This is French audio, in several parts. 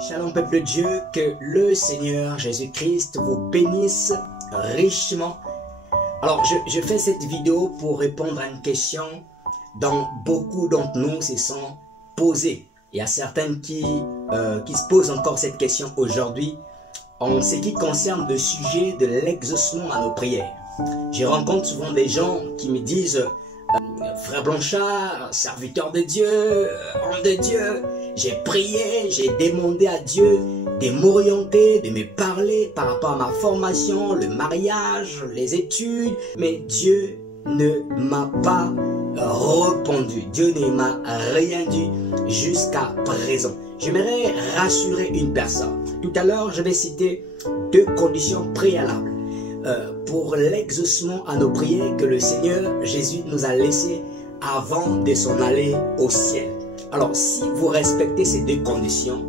Shalom peuple de Dieu, que le Seigneur Jésus-Christ vous bénisse richement. Alors je fais cette vidéo pour répondre à une question dont beaucoup d'entre nous se sont posés. Il y a certains qui se posent encore cette question aujourd'hui en ce qui concerne le sujet de l'exaucement à nos prières. Je rencontre souvent des gens qui me disent Frère Blanchard, serviteur de Dieu, homme de Dieu, j'ai prié, j'ai demandé à Dieu de m'orienter, de me parler par rapport à ma formation, le mariage, les études, mais Dieu ne m'a pas répondu. Dieu ne m'a rien dit jusqu'à présent. J'aimerais rassurer une personne. Tout à l'heure, je vais citer deux conditions préalables pour l'exaucement à nos prières que le Seigneur Jésus nous a laissées avant de s'en aller au ciel. Alors, si vous respectez ces deux conditions,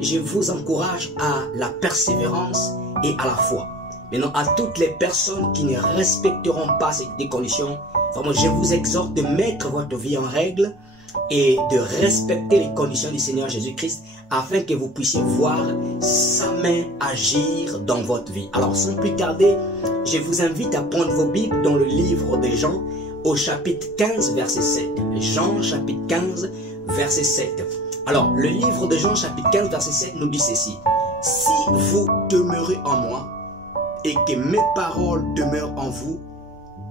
je vous encourage à la persévérance et à la foi. Maintenant, à toutes les personnes qui ne respecteront pas ces deux conditions, vraiment, je vous exhorte de mettre votre vie en règle et de respecter les conditions du Seigneur Jésus-Christ afin que vous puissiez voir sa main agir dans votre vie. Alors, sans plus tarder, je vous invite à prendre vos Bibles dans le livre de Jean au chapitre 15, verset 7. Jean, chapitre 15, verset 7. Alors, le livre de Jean, chapitre 15, verset 7 nous dit ceci. Si vous demeurez en moi et que mes paroles demeurent en vous,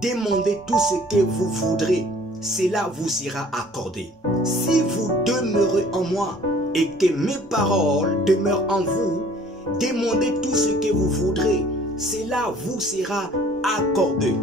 demandez tout ce que vous voudrez, cela vous sera accordé. Si vous demeurez en moi et que mes paroles demeurent en vous, demandez tout ce que vous voudrez, cela vous sera accordé.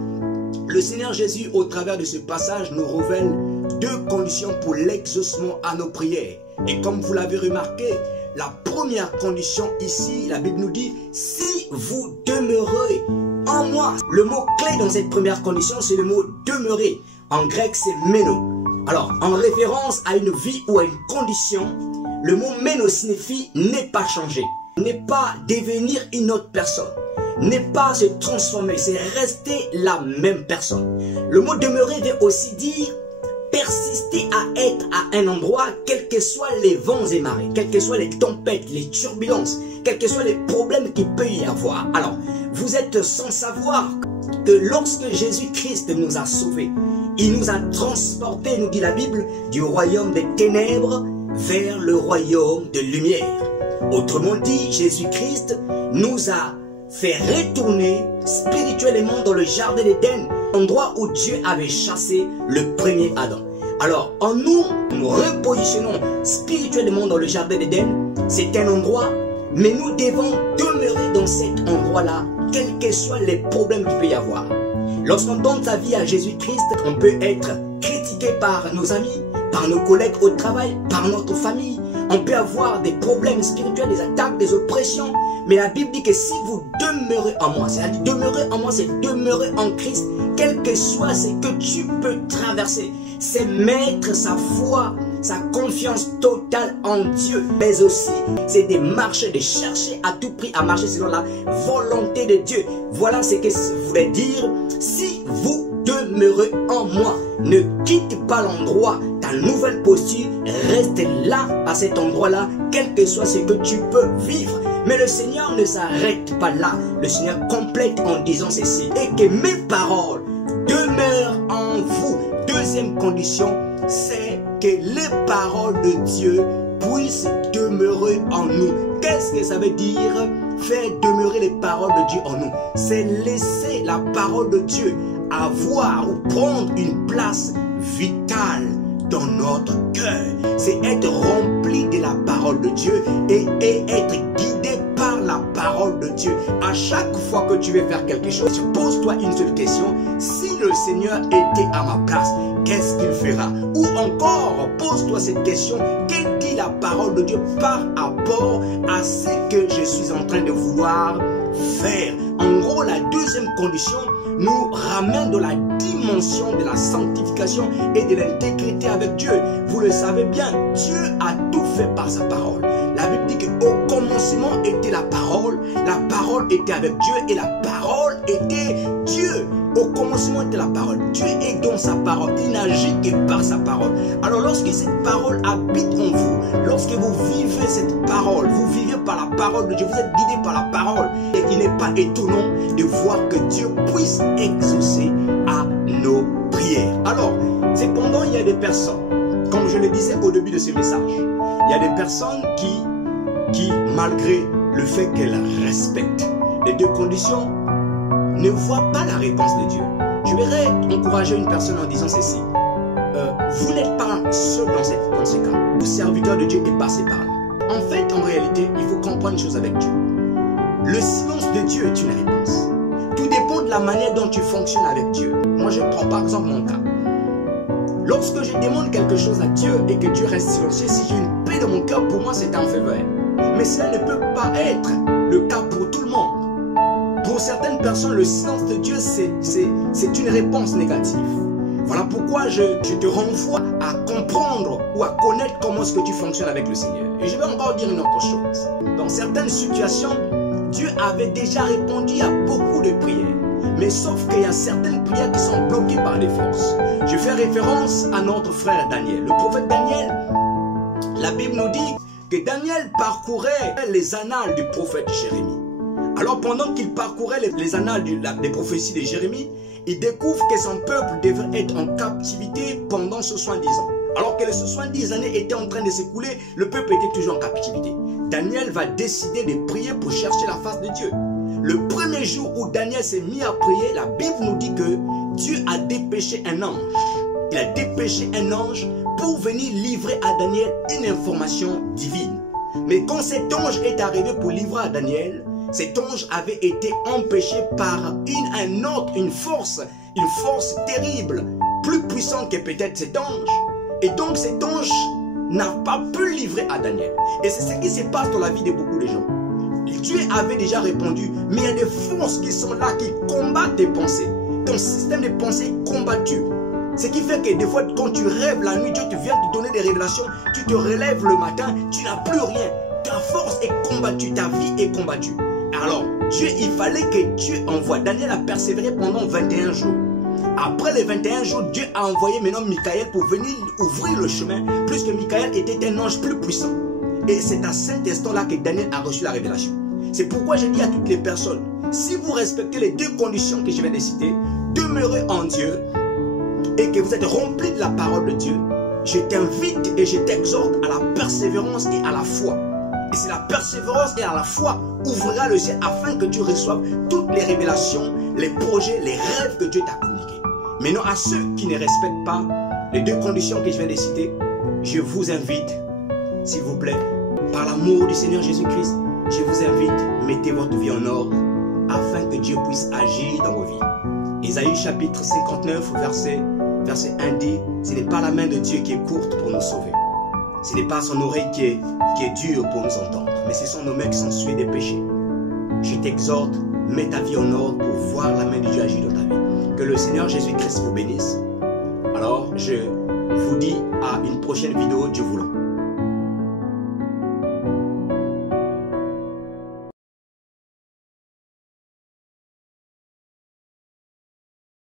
Le Seigneur Jésus, au travers de ce passage, nous révèle deux conditions pour l'exaucement à nos prières. Et comme vous l'avez remarqué, la première condition ici, la Bible nous dit, si vous demeurez en moi. Le mot clé dans cette première condition, c'est le mot demeurer. En grec, c'est meno. Alors, en référence à une vie ou à une condition, le mot meno signifie n'est pas changer, n'est pas devenir une autre personne, n'est pas se transformer, c'est rester la même personne. Le mot demeurer veut aussi dire persister à être à un endroit, quels que soient les vents et marées, quelles que soient les tempêtes, les turbulences, quels que soient les problèmes qu'il peut y avoir. Alors, vous êtes sans savoir que lorsque Jésus-Christ nous a sauvés, il nous a transportés, nous dit la Bible, du royaume des ténèbres vers le royaume de lumière. Autrement dit, Jésus-Christ nous a fait retourner spirituellement dans le jardin d'Éden, endroit où Dieu avait chassé le premier Adam. Alors, en nous repositionnons spirituellement dans le jardin d'Éden. C'est un endroit, mais nous devons demeurer dans cet endroit-là, quels que soient les problèmes qu'il peut y avoir. Lorsqu'on donne sa vie à Jésus-Christ, on peut être critiqué par nos amis, par nos collègues au travail, par notre famille. On peut avoir des problèmes spirituels, des attaques, des oppressions. Mais la Bible dit que si vous demeurez en moi, c'est-à-dire demeurer en moi, c'est demeurer en Christ, quel que soit ce que tu peux traverser. C'est mettre sa foi, sa confiance totale en Dieu. Mais aussi, c'est de marcher, de chercher à tout prix à marcher selon la volonté de Dieu. Voilà ce que ça voulait dire. Si vous demeurez en moi, ne quitte pas l'endroit, ta nouvelle posture, reste là, à cet endroit-là, quel que soit ce que tu peux vivre. Mais le Seigneur ne s'arrête pas là. Le Seigneur complète en disant ceci. Et que mes paroles demeurent en vous. Deuxième condition, c'est que les paroles de Dieu puissent demeurer en nous. Qu'est-ce que ça veut dire? Faire demeurer les paroles de Dieu en nous. C'est laisser la parole de Dieu avoir ou prendre une place vitale dans notre cœur. C'est être rempli de la parole de Dieu et être guidé par la parole de Dieu. À chaque fois que tu veux faire quelque chose, pose-toi une seule question. Si le Seigneur était à ma place, qu'est-ce qu'il fera? Ou encore, pose-toi cette question. Que dit la parole de Dieu par rapport à ce que je suis en train de vouloir faire? En gros, la deuxième condition nous ramène dans la dimension de la sanctification et de l'intégrité avec Dieu. Vous le savez bien, Dieu a tout fait par sa parole. La Bible dit qu'au commencement était la parole parole était avec Dieu et la parole était Dieu. Au commencement était la parole. Dieu est dans sa parole. Il n'agit que par sa parole. Alors lorsque cette parole habite en vous, lorsque vous vivez cette parole, vous vivez par la parole de Dieu, vous êtes guidé par la parole. Et il n'est pas étonnant de voir que Dieu puisse exaucer à nos prières. Alors, cependant, il y a des personnes, comme je le disais au début de ce message, il y a des personnes qui malgré le fait qu'elles respectent les deux conditions, ne voient pas la réponse de Dieu. Je voudrais encourager une personne en disant ceci. Vous n'êtes pas seul dans ce cas. Vous, serviteur de Dieu, est passé par là. En fait, en réalité, il faut comprendre une chose avec Dieu. Le silence de Dieu est une réponse. Tout dépend de la manière dont tu fonctionnes avec Dieu. Moi, je prends par exemple mon cas. Lorsque je demande quelque chose à Dieu et que Dieu reste silencieux, si j'ai une paix dans mon cœur, pour moi, c'est un faveur. Mais cela ne peut pas être le cas pour tout le monde. Pour certaines personnes, le silence de Dieu, c'est une réponse négative. Voilà pourquoi je te renvoie à comprendre ou à connaître comment est-ce que tu fonctionnes avec le Seigneur. Et je vais encore dire une autre chose. Dans certaines situations, Dieu avait déjà répondu à beaucoup de prières. Mais sauf qu'il y a certaines prières qui sont bloquées par les forces. Je fais référence à notre frère Daniel. Le prophète Daniel, la Bible nous dit que Daniel parcourait les annales du prophète Jérémie. Alors pendant qu'il parcourait les annales des prophéties de Jérémie, il découvre que son peuple devait être en captivité pendant 70 ans. Alors que les 70 années étaient en train de s'écouler, le peuple était toujours en captivité. Daniel va décider de prier pour chercher la face de Dieu. Le premier jour où Daniel s'est mis à prier, la Bible nous dit que Dieu a dépêché un ange. Il a dépêché un ange pour venir livrer à Daniel une information divine. Mais quand cet ange est arrivé pour livrer à Daniel, cet ange avait été empêché par une force terrible, plus puissante que peut-être cet ange. Et donc cet ange n'a pas pu livrer à Daniel. Et c'est ce qui se passe dans la vie de beaucoup de gens. Dieu avait déjà répondu, mais il y a des forces qui sont là, qui combattent tes pensées. Ton système de pensée est combattu. Ce qui fait que des fois, quand tu rêves la nuit, Dieu te vient te donner des révélations, tu te relèves le matin, tu n'as plus rien. Ta force est combattue, ta vie est combattue. Alors, Dieu, il fallait que Dieu envoie. Daniel a persévéré pendant 21 jours. Après les 21 jours, Dieu a envoyé maintenant Michael pour venir ouvrir le chemin, puisque Michael était un ange plus puissant. Et c'est à cet instant-là que Daniel a reçu la révélation. C'est pourquoi je dis à toutes les personnes, si vous respectez les deux conditions que je viens de citer, demeurez en Dieu et que vous êtes remplis de la parole de Dieu, je t'invite et je t'exhorte à la persévérance et à la foi. Et c'est la persévérance et à la foi ouvrira le ciel afin que tu reçoives toutes les révélations, les projets, les rêves que Dieu t'a communiqués. Maintenant, à ceux qui ne respectent pas les deux conditions que je viens de citer, je vous invite, s'il vous plaît, par l'amour du Seigneur Jésus-Christ, je vous invite, mettez votre vie en ordre afin que Dieu puisse agir dans vos vies. Isaïe chapitre 59, verset 1 dit, ce n'est pas la main de Dieu qui est courte pour nous sauver. Ce n'est pas son oreille qui est dure pour nous entendre, mais ce sont nos mains qui sont souillées des péchés. Je t'exhorte, mets ta vie en ordre pour voir la main de Dieu agir dans ta vie. Que le Seigneur Jésus-Christ vous bénisse. Alors, je vous dis à une prochaine vidéo, Dieu voulant.